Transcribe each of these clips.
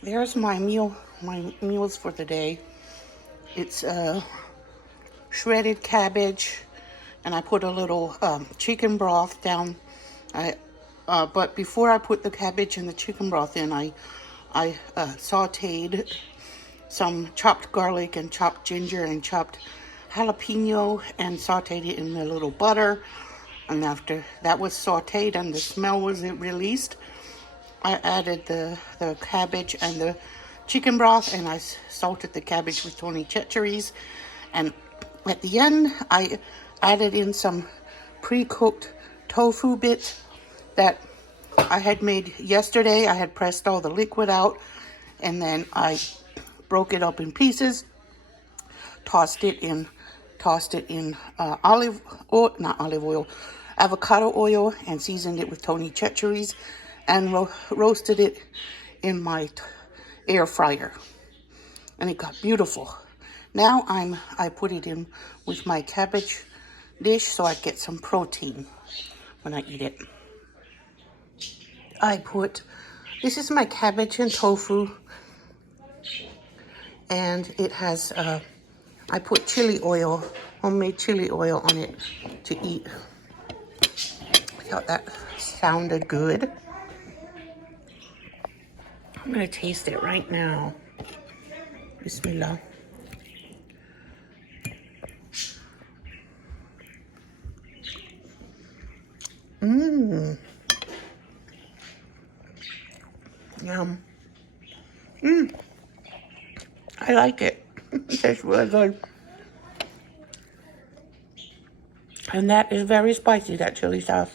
There's my meals for the day. It's shredded cabbage, and I put a little chicken broth down. But before I put the cabbage and the chicken broth in, I sautéed some chopped garlic and chopped ginger and chopped jalapeno and sautéed it in a little butter. And after that was sautéed and the smell was released, I added the cabbage and the chicken broth, and I salted the cabbage with Tony Chachere's. And at the end, I added in some pre-cooked tofu bits that I had made yesterday. I had pressed all the liquid out, and then I broke it up in pieces, tossed it in avocado oil, and seasoned it with Tony Chachere's, and roasted it in my air fryer, and it got beautiful. Now I put it in with my cabbage dish so I get some protein when I eat it. This is my cabbage and tofu, and it has I put chili oil, homemade chili oil on it to eat. I thought that sounded good. I'm gonna taste it right now. Bismillah. Mmm. Yum. Mmm. I like it. It tastes really good. And that is very spicy, that chili sauce.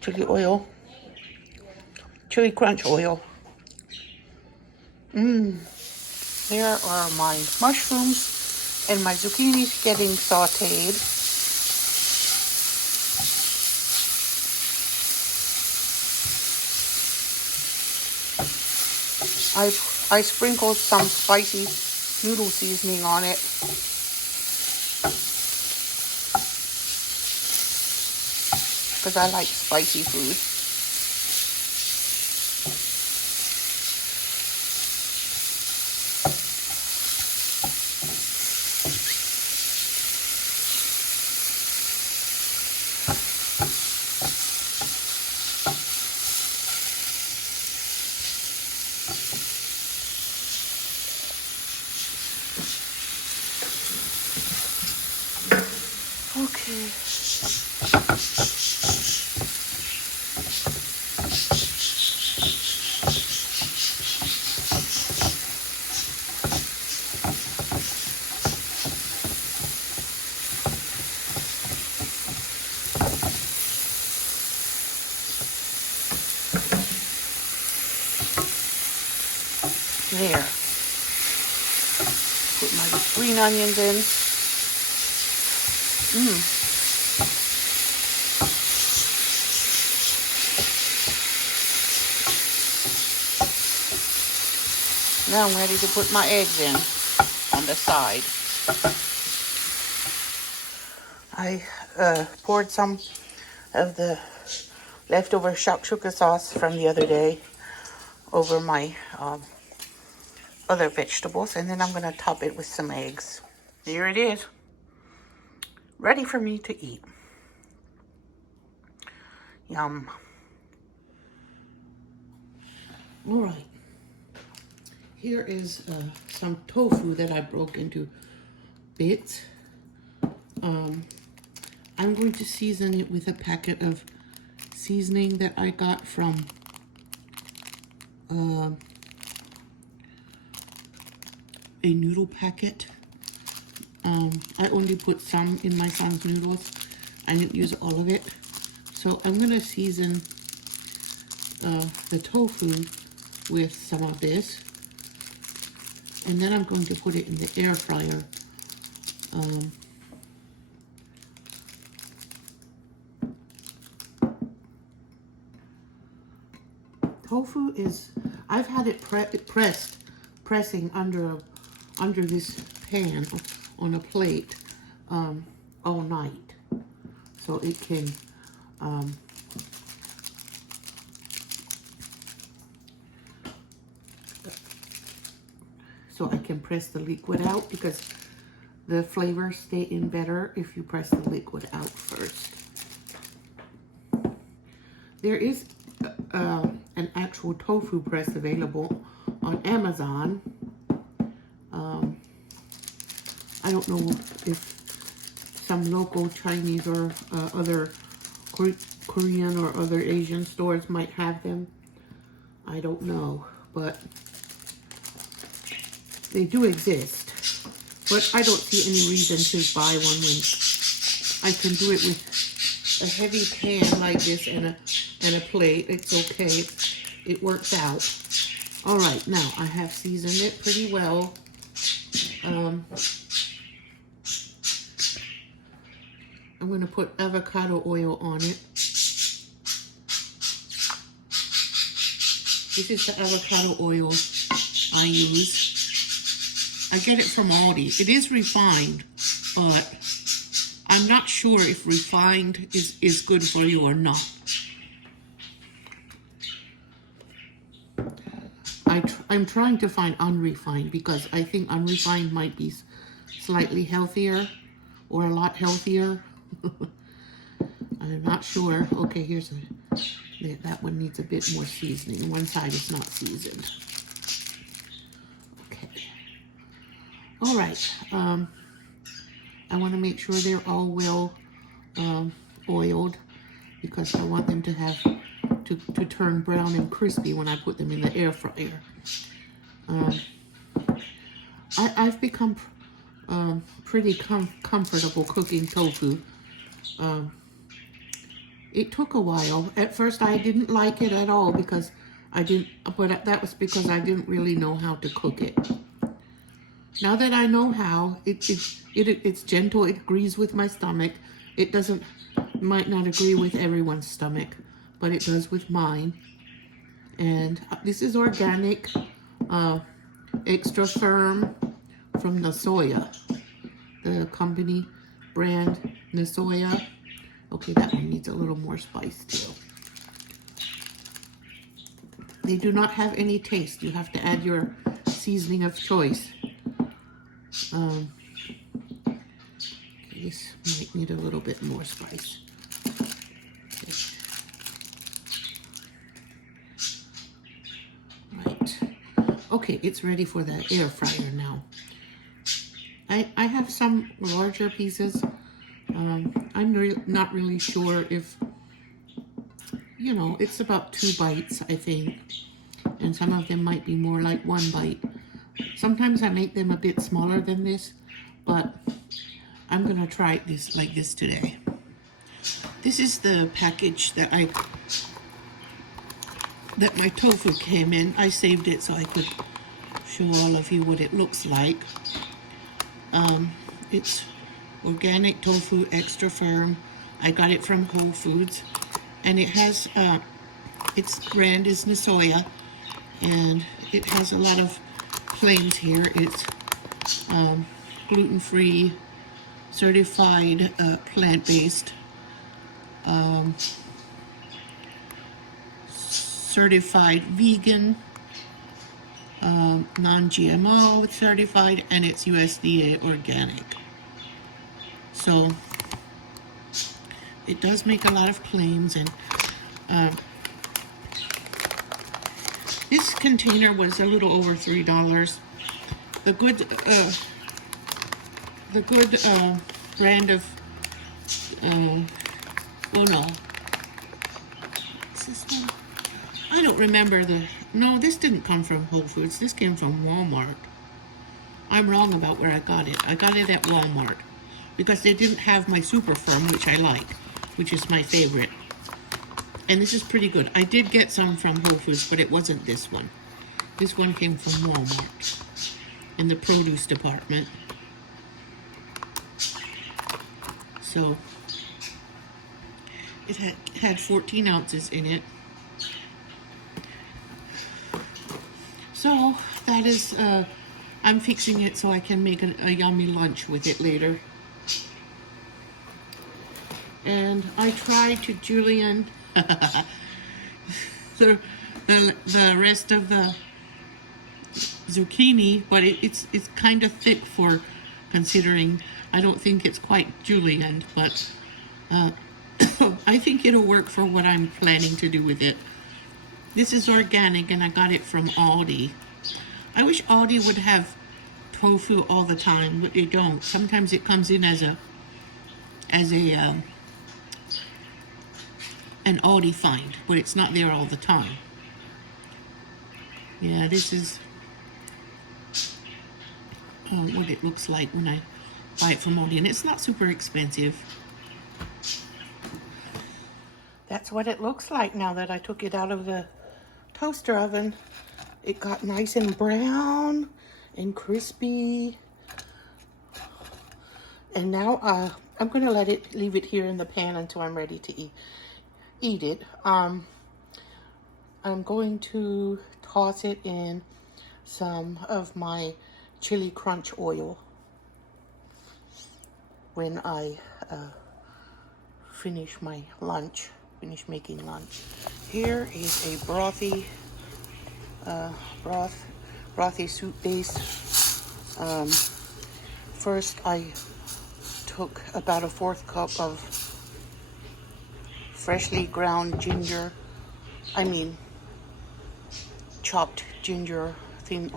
Chili oil. Chili crunch oil. Mmm. There are my mushrooms and my zucchini getting sauteed. I sprinkled some spicy noodle seasoning on it. Because I like spicy food. Okay. There. Put my green onions in. Now I'm ready to put my eggs in on the side. I poured some of the leftover shakshuka sauce from the other day over my other vegetables, and then I'm going to top it with some eggs. Here it is, ready for me to eat. Yum. All right. Here is some tofu that I broke into bits. I'm going to season it with a packet of seasoning that I got from a noodle packet. I only put some in my son's noodles. I didn't use all of it. So I'm going to season the tofu with some of this. And then I'm going to put it in the air fryer. Tofu is, I've had it pressing under this pan on a plate all night, so it can so I can press the liquid out, because the flavors stay in better if you press the liquid out first. There is an actual tofu press available on Amazon. I don't know if some local Chinese or other Korean or other Asian stores might have them. I don't know, but they do exist. But I don't see any reason to buy one when I can do it with a heavy pan like this and a plate. It's okay. It works out. All right, now I have seasoned it pretty well. I'm going to put avocado oil on it. This is the avocado oil I use. I get it from Aldi. It is refined, but I'm not sure if refined is good for you or not. I'm trying to find unrefined, because I think unrefined might be slightly healthier or a lot healthier. I'm not sure. Okay, here's that one needs a bit more seasoning. One side is not seasoned. Okay. All right. I want to make sure they're all well oiled, because I want them to have to turn brown and crispy when I put them in the air fryer. I've become pretty comfortable cooking tofu. It took a while. At first I didn't like it at all, because but that was because I didn't really know how to cook it. Now that I know how, it's gentle, it agrees with my stomach. It might not agree with everyone's stomach, but it does with mine. And this is organic, extra firm from Nasoya, the company brand Nasoya. Okay, that one needs a little more spice too. They do not have any taste. You have to add your seasoning of choice. Okay, this might need a little bit more spice. Okay. Right. Okay, it's ready for the air fryer now. I have some larger pieces. I'm not really sure if, it's about 2 bites, I think. And some of them might be more like 1 bite. Sometimes I make them a bit smaller than this, but I'm going to try this like this today. This is the package that my tofu came in. I saved it so I could show all of you what it looks like. It's organic tofu, extra firm. I got it from Whole Foods, and it has its brand is Nasoya, and it has a lot of claims here. It's gluten-free, certified plant-based, certified vegan, non-GMO certified, and it's USDA organic. So it does make a lot of claims, and this container was a little over $3. The good brand of oh no, is this one? I don't remember no, this didn't come from Whole Foods. This came from Walmart. I'm wrong about where I got it. I got it at Walmart, because they didn't have my super firm, which I like, which is my favorite. And this is pretty good. I did get some from Whole Foods, but it wasn't this one. This one came from Walmart in the produce department. So it had 14 ounces in it. So that is, I'm fixing it so I can make a yummy lunch with it later. And I tried to julienne the rest of the zucchini, but it's kind of thick for considering. I don't think it's quite julienne, but I think it'll work for what I'm planning to do with it. This is organic and I got it from Aldi. I wish Aldi would have tofu all the time, but they don't. Sometimes it comes in as a an Aldi find, but it's not there all the time. Yeah, this is what it looks like when I buy it from Aldi, and it's not super expensive. That's what it looks like now that I took it out of the toaster oven. It got nice and brown and crispy. And now I'm going to leave it here in the pan until I'm ready to eat it. I'm going to toss it in some of my chili crunch oil when I finish making lunch. Here is a brothy soup base. First I took about a 1/4 cup of freshly ground chopped ginger, thin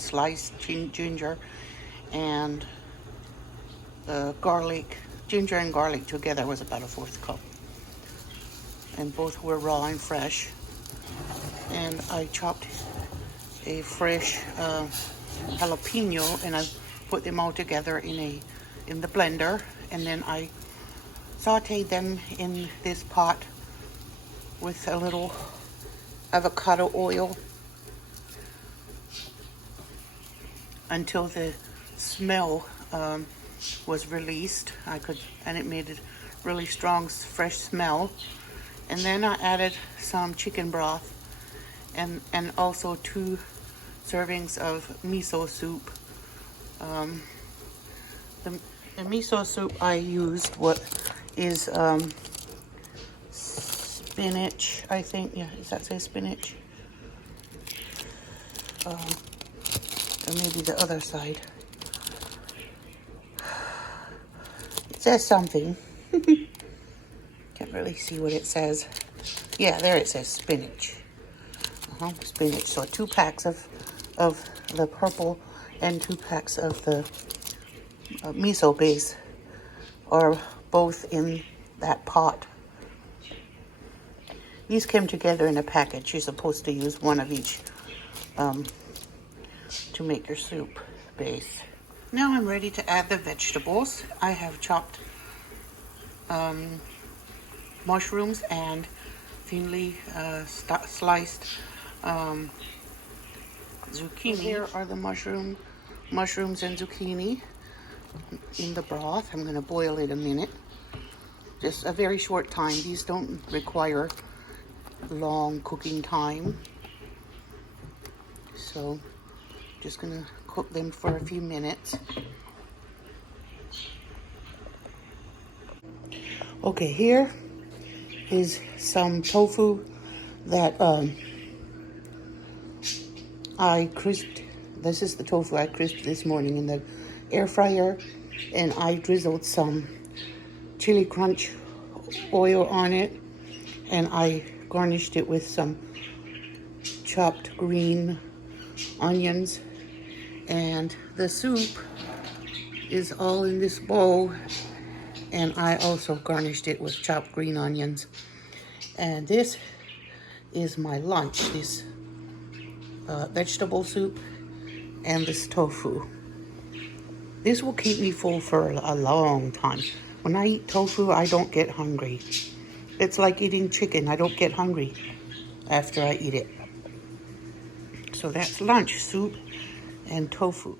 sliced ginger, and garlic. Ginger and garlic together was about a 1/4 cup. And both were raw and fresh. And I chopped a fresh jalapeno, and I put them all together in the blender, and then I sauteed them in this pot with a little avocado oil until the smell was released. And it made a really strong, fresh smell. And then I added some chicken broth and also 2 servings of miso soup. The miso soup I used is spinach, I think. Yeah, does that say spinach? Or maybe the other side. It says something. Can't really see what it says. Yeah, there it says spinach. Spinach. So 2 packs of the purple and 2 packs of the miso base are both in that pot. These came together in a package. You're supposed to use one of each to make your soup base. Now I'm ready to add the vegetables. I have chopped mushrooms and thinly sliced zucchini. Here are the mushrooms and zucchini in the broth. I'm going to boil it a minute. Just a very short time. These don't require long cooking time. So just going to cook them for a few minutes. Okay, here is some tofu that I crisped. This is the tofu I crisped this morning in the air fryer, and I drizzled some chili crunch oil on it, and I garnished it with some chopped green onions. And the soup is all in this bowl, and I also garnished it with chopped green onions. And this is my lunch, this vegetable soup and this tofu. This will keep me full for a long time. When I eat tofu, I don't get hungry. It's like eating chicken. I don't get hungry after I eat it. So that's lunch, soup and tofu.